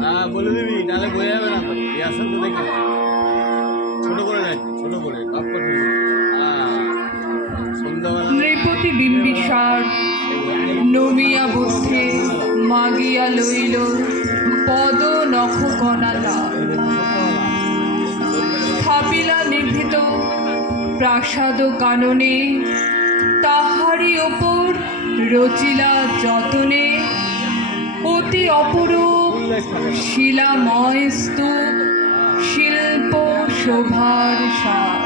হ্যাঁ বলে দিবি, নাহলে বোঝা যাবে না। রিহার্সাল তো দেখি ছোট করে যাচ্ছি, ছোট করে বাপ করে সন্ধ্যাবেলা নৃপতি বিম্বিসার নমিয়া বুদ্ধে মাগিয়া লইল পদ নখ কণালা, স্থাপিলা নিভৃত প্রাসাদ কাননে, তাহারি ওপর রচিলা যতনে অতি অপরূপ শিলাময় স্তূপ, শিল্প শোভার সার।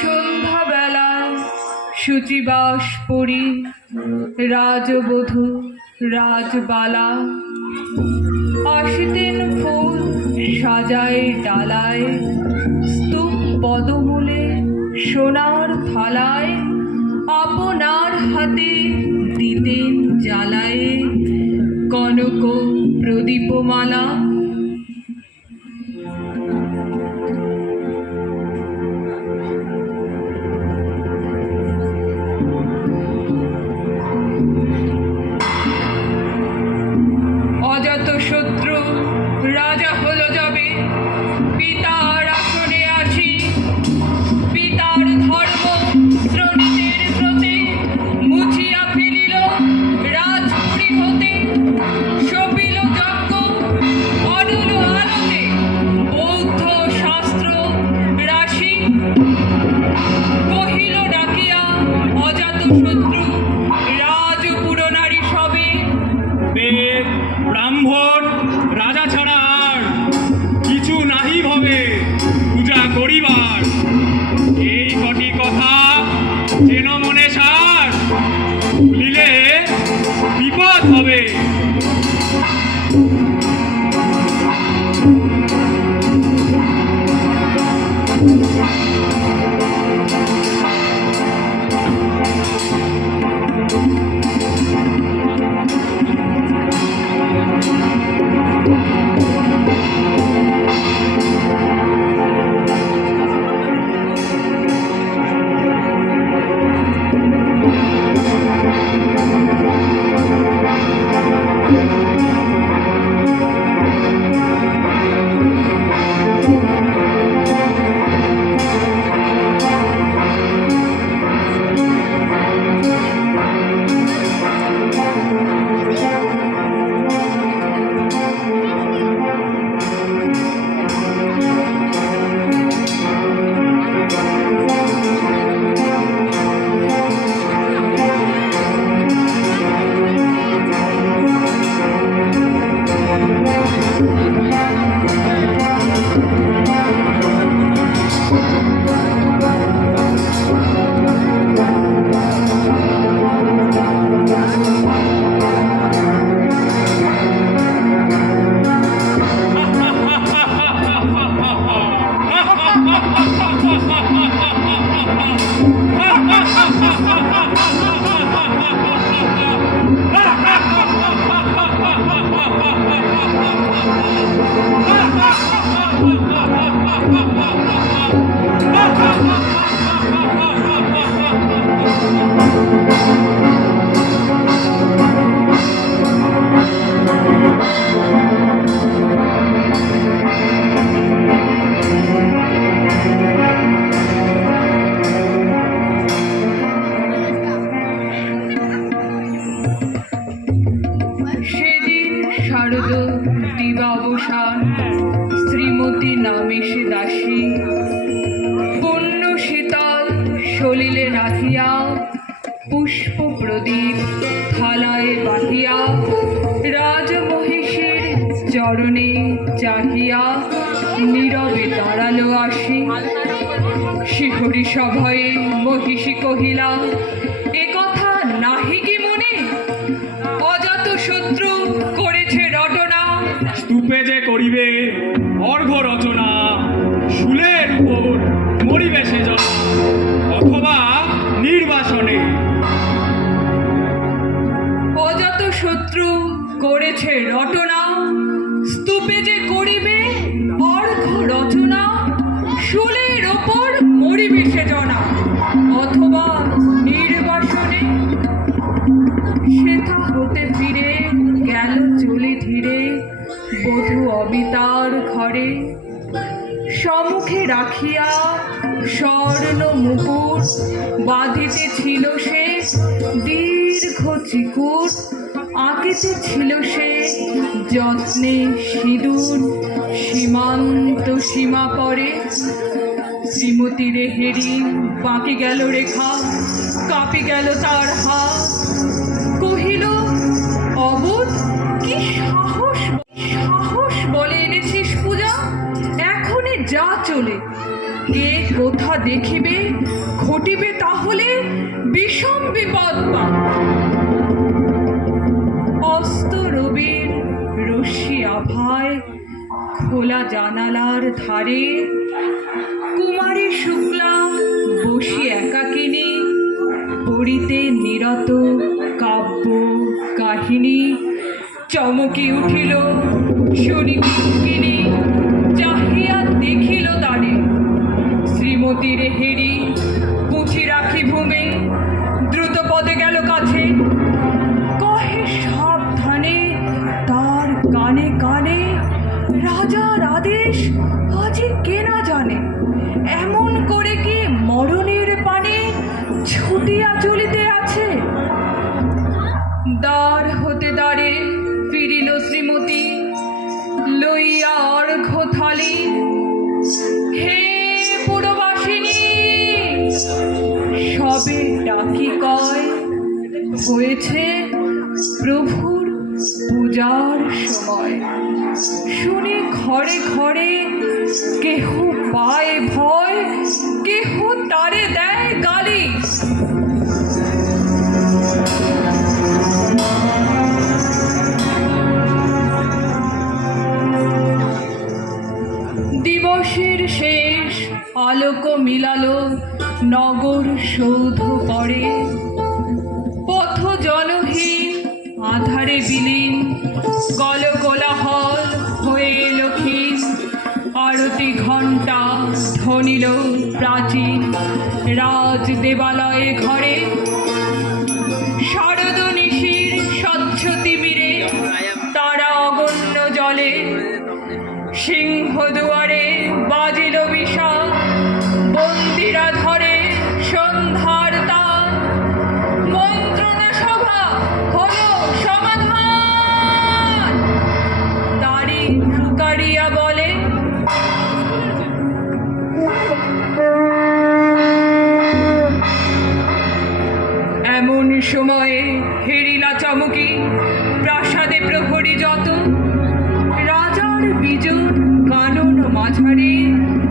সন্ধ্যাবেলায় শুচিবাস পরি রাজবধূ রাজবালা, আসিতেন ফুল সাজায় ডালায়, স্তূপ পদমূলে সোনার থালায়, আপনার হাতে দিতেন জ্বালায় কনক প্রদীপমালা। অজাতশত্রু রাজা হলো যবে, পিতার আসনে আসি, পিতার ধর্ম শ্রোণীদের স্রোতে মুছিয়া ফেলিল রাজপুরী হতে, সপিল যজ্ঞ অডুল আলোতে বৌদ্ধ শাস্ত্র রাশি, কহিল ডাকিয়া অজাতশত্রু রাজপুরনারী সবে, বেদ ব্রাহ্মণ রাজা ছাড়া আর কিছু নাহি ভবে পূজা করিবার, এই কটি কথা যেন মনে সার, ভুলিলে বিপদ হবে। শারদ দিবাবসান শ্রীমতী নামে সে দাসী, পুণ্য শীতল সলিলে রাখিয়া, পুষ্প প্রদীপ থালায় বাহিয়া, রাজমহিষীর চরণে চাহিয়া নীরবে দাঁড়ালো আসি। শিহরি সভয়ে মহিষী কহিলা, এ কথা নাহি কি মনে, অজাতশত্রু করেছে রটনা, স্তূপে যে করিবে অর্ঘ্য রচনা, শুলের উপর মরিবে সে জন, অথবা নির্বাসনে। করেছে রটনা, স্তূপে যে করিবে অর্ঘ রচনা, শুলের ওপর মরিবে সে জনা, অথবা নির্বাসনে। সেথা হতে ফিরে গেল চলে ধীরে বধূ অবিতার ঘরে। সম্মুখে রাখিয়া স্বর্ণ মুকুট, বাঁধিতে ছিল সে দীর্ঘ চিকুট, আঁকিতে ছিল সে যত্নে সিঁদুর, সীমান্ত সীমা পরে। শ্রীমতী রেহেরি বাঁকি গেল রেখা, কাঁপি গেল তার হাত, কহিল অবোধ কি সাহস, সাহস বলে এনেছিস পূজা, এখনই যা চলে। কে কোথা দেখিবে, ঘটিবে তাহলে বিষম বিপদ পা। অস্ত রবির রশ্মি আভায় খোলা জানালার ধারে, কুমারী শুক্লা বসি একাকিনী, পড়িতে নিরত কাব্য কাহিনী। চমকি উঠিল শুনি বিজ্ঞিনী, চাহিয়া দেখিল তারে। শ্রীমতী রেহেরি পুঁথি রাখি ভূমে, দ্রুত পদে গেল কাছে, কহে সাবধানে তার কানে কানে, রাজার আদেশ আজি কে না জানে, এমন করে কি মরণের পানে ছুটিয়া চলিতে আছে। দ্বার হতে দ্বারে ফিরিল শ্রীমতী, লইয়া অর্ঘ থালি। হে পুরবাসিনী, সবে ডাকি কয় হয়েছে প্রভুর পূজার সময়। শুনি ঘরে ঘরে কেহ পায় ভয়, কেহ তারে দেয় গালি। দিবসের শেষ আলোক মিলালো নগর সৌধ পরে, পথ জলহীন আধারে বিলীন, গল কোলাহল হয়ে এলো ক্ষীণ। আরতি ঘণ্টা ধ্বনিল প্রাচীন রাজ দেবালয়ে ঘরে, শারদ নিশির স্বচ্ছ তিমিরে তারা অগণ্য জলে। সিংহ দুয়ারে বাজিল বিষাদ, বন্দিরা ধরে সন্ধ্যার তান, মন্ত্রণা সভা হলো সমাধান। তারি ফুকারিয়া বলে এমন সময়ে হেরিলা চমকি, প্রাসাদে প্রহরী যত, রাজার বিজন কানন মাঝারে,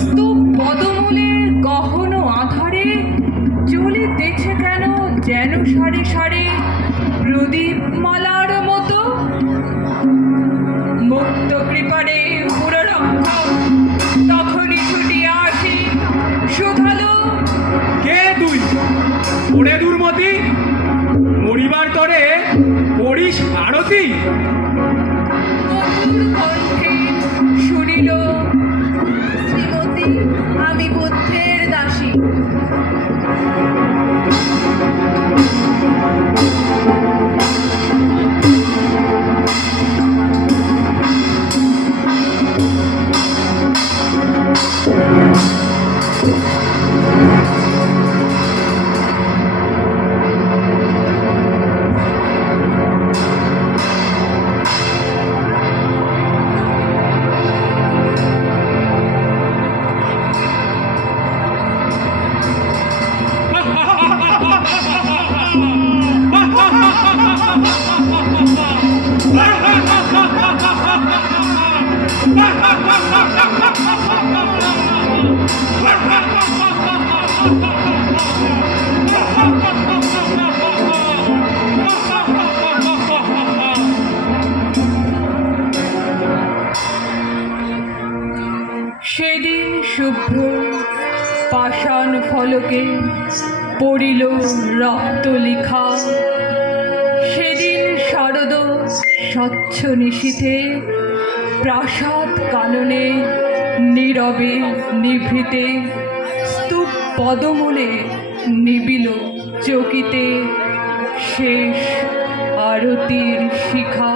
স্তূপ পদমূলে গহন আধারে, চলিতেছে কেন যেন সারে সারে প্রদীপ মালার মতো। মুক্ত কৃপারে পুররক্ষক তখনই ছুটিয়া আসি, শুধালো কে তুই ওরে দুর্মতি, মরিবার তরে করিস আরতি। মধুর কণ্ঠে শুনিল শ্রীমতী আমি বুদ্ধের দাসী। সেদিন শুভ্র পাষাণ ফলকে পড়িল রক্ত লিখা, সেদিন শারদ স্বচ্ছ নিশীথে প্রাসাদ কাননে নীরবে নিভৃতে স্তূপ পদমূলে নিবিল চকিতে শেষ আরতির শিখা